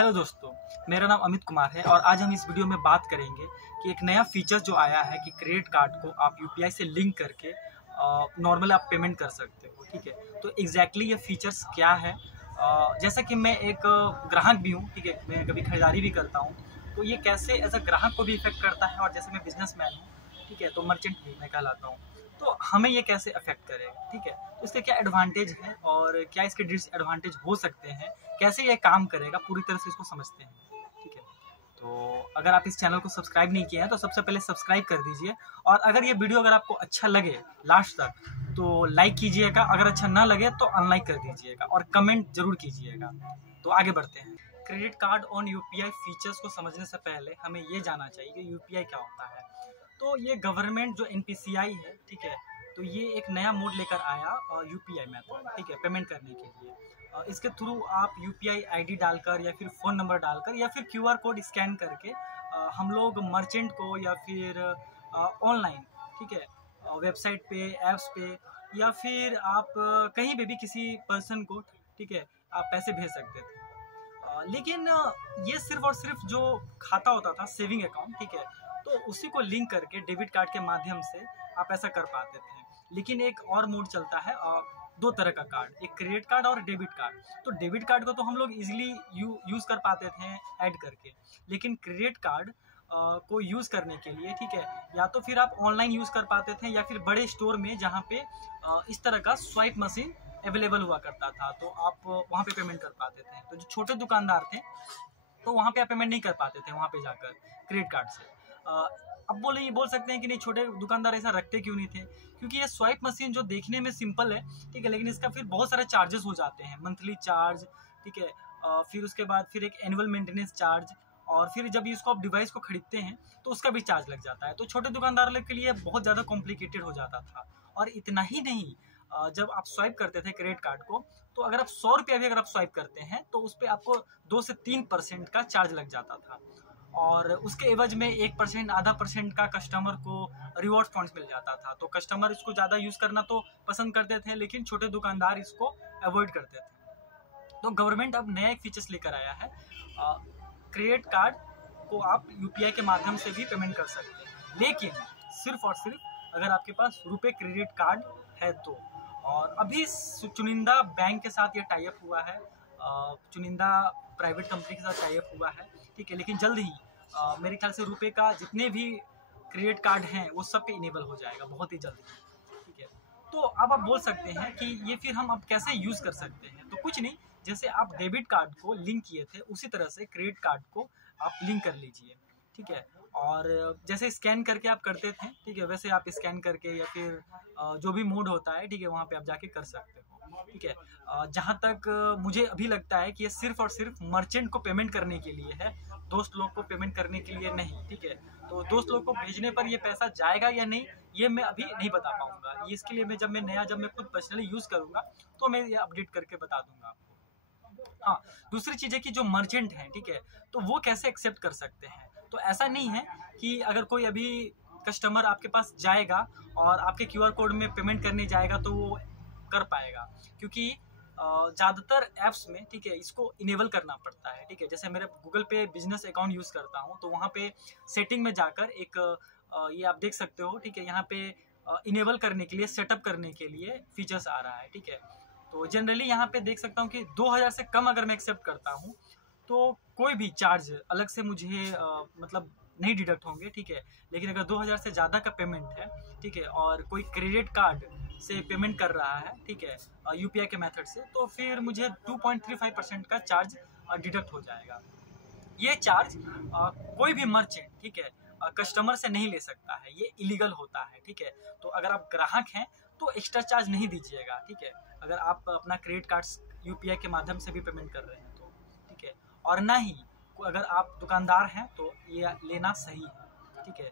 Hello दोस्तों, मेरा नाम अमित कुमार है और आज हम इस वीडियो में बात करेंगे कि एक नया फीचर जो आया है कि क्रेडिट कार्ड को आप यूपीआई से लिंक करके नॉर्मल आप पेमेंट कर सकते हो। ठीक है, तो एग्जैक्टली ये फीचर्स क्या है। जैसा कि मैं एक ग्राहक भी हूँ, ठीक है, मैं कभी खरीदारी भी करता हूँ, तो ये कैसे एज अ ग्राहक को भी इफेक्ट करता है और जैसे मैं बिजनेसमैन हूँ, ठीक है, तो मर्चेंट भी मैं कहलाता हूँ, तो हमें ये कैसे अफेक्ट करेगा। ठीक है, तो इसके क्या एडवांटेज है और क्या इसके डिसएडवांटेज हो सकते हैं, कैसे ये काम करेगा, पूरी तरह से इसको समझते हैं। ठीक है, तो अगर आप इस चैनल को सब्सक्राइब नहीं किया है तो सबसे पहले सब्सक्राइब कर दीजिए और अगर ये वीडियो अगर आपको अच्छा लगे लास्ट तक तो लाइक कीजिएगा, अगर अच्छा ना लगे तो अनलाइक कर दीजिएगा और कमेंट जरूर कीजिएगा। तो आगे बढ़ते हैं। Credit card on UPI features को समझने से पहले हमें ये जानना चाहिए कि यूपीआई क्या होता है। तो ये गवर्नमेंट जो एनपीसीआई है, ठीक है, तो ये एक नया मोड लेकर आया यूपीआई मेथड, ठीक है, पेमेंट करने के लिए। इसके थ्रू आप यूपीआई आईडी डालकर या फिर फ़ोन नंबर डालकर या फिर क्यूआर कोड स्कैन करके हम लोग मर्चेंट को या फिर ऑनलाइन, ठीक है, वेबसाइट पे, ऐप्स पे या फिर आप कहीं पे भी किसी पर्सन को, ठीक है, आप पैसे भेज सकते थे। लेकिन ये सिर्फ और सिर्फ जो खाता होता था सेविंग अकाउंट, ठीक है, तो उसी को लिंक करके डेबिट कार्ड के माध्यम से आप ऐसा कर पाते थे। लेकिन एक और मोड चलता है, दो तरह का कार्ड, एक क्रेडिट कार्ड और डेबिट कार्ड। तो डेबिट कार्ड को तो हम लोग इजीली यूज़ कर पाते थे ऐड करके, लेकिन क्रेडिट कार्ड को यूज़ करने के लिए, ठीक है, या तो फिर आप ऑनलाइन यूज़ कर पाते थे या फिर बड़े स्टोर में जहाँ पे इस तरह का स्वाइप मशीन अवेलेबल हुआ करता था, तो आप वहाँ पे पेमेंट कर पाते थे। तो जो छोटे दुकानदार थे तो वहाँ पे आप पेमेंट नहीं कर पाते थे वहाँ पे जाकर क्रेडिट कार्ड से। अब बोल सकते हैं कि नहीं, छोटे दुकानदार ऐसा रखते क्यों नहीं थे, क्योंकि ये स्वाइप मशीन जो देखने में सिंपल है, ठीक है, लेकिन इसका फिर बहुत सारे चार्जेस हो जाते हैं, मंथली चार्ज, ठीक है, फिर उसके बाद फिर एक एनुअल मेंटेनेंस चार्ज, और फिर जब इसको आप डिवाइस को खरीदते हैं तो उसका भी चार्ज लग जाता है। तो छोटे दुकानदारों के लिए बहुत ज़्यादा कॉम्प्लिकेटेड हो जाता था। और इतना ही नहीं, जब आप स्वाइप करते थे क्रेडिट कार्ड को, तो अगर आप 100 रुपया भी अगर आप स्वाइप करते हैं तो उस पर आपको 2 से 3% का चार्ज लग जाता था और उसके एवज में 1%, आधा % का कस्टमर को रिवॉर्ड पॉइंट्स मिल जाता था। तो कस्टमर इसको ज़्यादा यूज़ करना तो पसंद करते थे, लेकिन छोटे दुकानदार इसको अवॉइड करते थे। तो गवर्नमेंट अब नया एक फीचर्स लेकर आया है, क्रेडिट कार्ड को आप यूपीआई के माध्यम से भी पेमेंट कर सकते हैं, लेकिन सिर्फ और सिर्फ अगर आपके पास रुपए क्रेडिट कार्ड है तो। और अभी चुनिंदा बैंक के साथ ये टाई अप हुआ है, चुनिंदा प्राइवेट कंपनी के साथ टाई अप हुआ है, ठीक है, लेकिन जल्द ही मेरे ख्याल से रुपए का जितने भी क्रेडिट कार्ड हैं वो सब पे इनेबल हो जाएगा बहुत ही जल्दी, ठीक है। तो अब आप बोल सकते हैं कि ये फिर हम अब कैसे यूज़ कर सकते हैं। तो कुछ नहीं, जैसे आप डेबिट कार्ड को लिंक किए थे उसी तरह से क्रेडिट कार्ड को आप लिंक कर लीजिए, ठीक है, और जैसे स्कैन करके आप करते थे, ठीक है, वैसे आप स्कैन करके या फिर जो भी मोड होता है, ठीक है, वहाँ पे आप जाके कर सकते हो, ठीक है। जहाँ तक मुझे अभी लगता है कि ये सिर्फ और सिर्फ मर्चेंट को पेमेंट करने के लिए है, दोस्त लोग को पेमेंट करने के लिए नहीं, ठीक है। तो दोस्त लोग को भेजने पर ये पैसा जाएगा या नहीं ये मैं अभी नहीं बता पाऊंगा, ये इसके लिए जब मैं खुद पर्सनली यूज़ करूँगा तो मैं ये अपडेट करके बता दूंगा आपको। हाँ, दूसरी चीज़ है कि जो मर्चेंट हैं, ठीक है, तो वो कैसे एक्सेप्ट कर सकते हैं। तो ऐसा नहीं है कि अगर कोई अभी कस्टमर आपके पास जाएगा और आपके क्यूआर कोड में पेमेंट करने जाएगा तो वो कर पाएगा, क्योंकि ज़्यादातर ऐप्स में, ठीक है, इसको इनेबल करना पड़ता है, ठीक है। जैसे मेरे गूगल पे बिजनेस अकाउंट यूज़ करता हूँ तो वहाँ पे सेटिंग में जाकर एक ये आप देख सकते हो, ठीक है, यहाँ पे इनेबल करने के लिए, सेटअप करने के लिए फीचर्स आ रहा है, ठीक है। तो जनरली यहाँ पे देख सकता हूँ कि 2000 से कम अगर मैं एक्सेप्ट करता हूँ तो कोई भी चार्ज अलग से मुझे मतलब नहीं डिडक्ट होंगे, ठीक है। लेकिन अगर 2000 से ज़्यादा का पेमेंट है, ठीक है, और कोई क्रेडिट कार्ड से पेमेंट कर रहा है, ठीक है, यूपीआई के मेथड से, तो फिर मुझे 2.35% का चार्ज डिडक्ट हो जाएगा। ये चार्ज कोई भी मर्चेंट, ठीक है, कस्टमर से नहीं ले सकता है, ये इलीगल होता है, ठीक है। तो अगर आप ग्राहक हैं तो एक्स्ट्रा चार्ज नहीं दीजिएगा, ठीक है, अगर आप अपना क्रेडिट कार्ड यूपीआई के माध्यम से भी पेमेंट कर रहे हैं तो, ठीक है। और ना ही अगर आप दुकानदार हैं तो ये लेना सही है, ठीक है।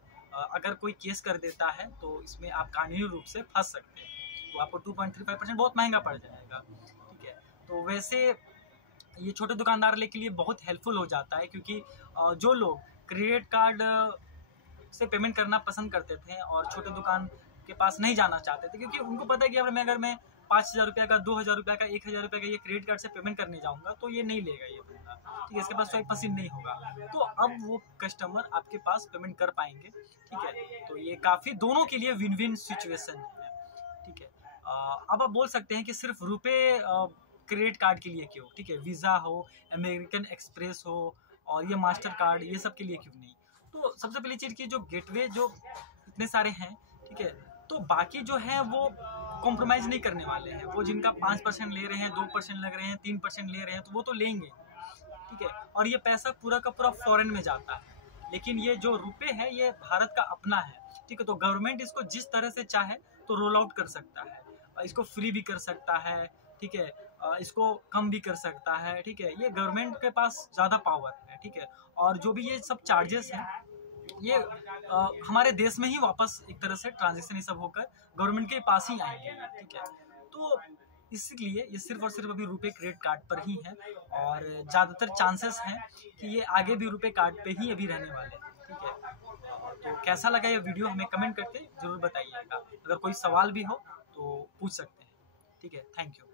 अगर कोई केस कर देता है तो इसमें आप कानूनी रूप से फंस सकते हैं, तो आपको 2.35% बहुत महंगा पड़ जाएगा, ठीक है। तो वैसे ये छोटे दुकानदार के लिए बहुत हेल्पफुल हो जाता है, क्योंकि जो लोग क्रेडिट कार्ड से पेमेंट करना पसंद करते थे और छोटे दुकान के पास नहीं जाना चाहते थे, क्योंकि उनको पता है कि अगर मैं 5000 रुपये का, 2000 रुपये का, 1000 रुपये का ये क्रेडिट कार्ड से पेमेंट करने जाऊंगा तो ये नहीं लेगा ये बंदा, ठीक है, इसके पास स्वाइप मशीन नहीं होगा, तो अब वो कस्टमर आपके पास पेमेंट कर पाएंगे, ठीक है। तो ये काफ़ी दोनों के लिए विन विन सिचुएशन है, ठीक है। अब आप बोल सकते हैं कि सिर्फ रुपए क्रेडिट कार्ड के लिए क्यों, ठीक है, वीज़ा हो, अमेरिकन एक्सप्रेस हो और ये मास्टर कार्ड, ये सब के लिए क्यों नहीं। तो सबसे पहली चीज़ की जो गेटवे जो इतने सारे हैं, ठीक है, तो बाकी जो है वो कॉम्प्रोमाइज़ नहीं करने वाले हैं। वो जिनका 5% ले रहे हैं, 2% लग रहे हैं, 3% ले रहे हैं, तो वो तो लेंगे, ठीक है। और ये पैसा पूरा का पूरा फॉरेन में जाता है, लेकिन ये जो रुपए है ये भारत का अपना है, ठीक है। तो गवर्नमेंट इसको जिस तरह से चाहे तो रोल आउट कर सकता है, इसको फ्री भी कर सकता है, ठीक है, इसको कम भी कर सकता है, ठीक है। ये गवर्नमेंट के पास ज़्यादा पावर है, ठीक है। और जो भी ये सब चार्जेस हैं ये हमारे देश में ही वापस एक तरह से ट्रांजेक्शन ये सब होकर गवर्नमेंट के पास ही आएंगे, ठीक है। तो इसलिए ये सिर्फ और सिर्फ अभी रुपए क्रेडिट कार्ड पर ही है और ज़्यादातर चांसेस हैं कि ये आगे भी रुपए कार्ड पे ही अभी रहने वाले हैं, ठीक है। तो कैसा लगा ये वीडियो हमें कमेंट करके ज़रूर बताइएगा। अगर कोई सवाल भी हो तो पूछ सकते हैं, ठीक है। Thank you.